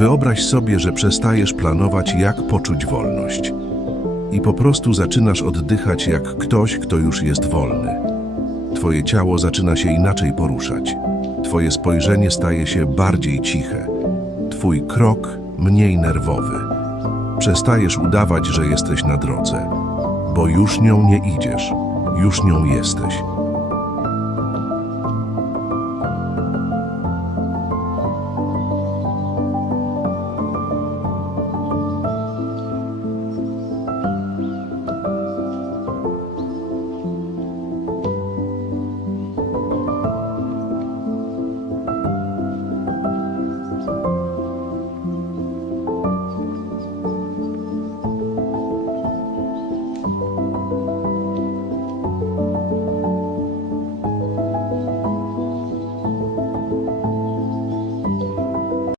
Wyobraź sobie, że przestajesz planować, jak poczuć wolność. I po prostu zaczynasz oddychać jak ktoś, kto już jest wolny. Twoje ciało zaczyna się inaczej poruszać. Twoje spojrzenie staje się bardziej ciche. Twój krok mniej nerwowy. Przestajesz udawać, że jesteś na drodze, bo już nią nie idziesz, już nią jesteś.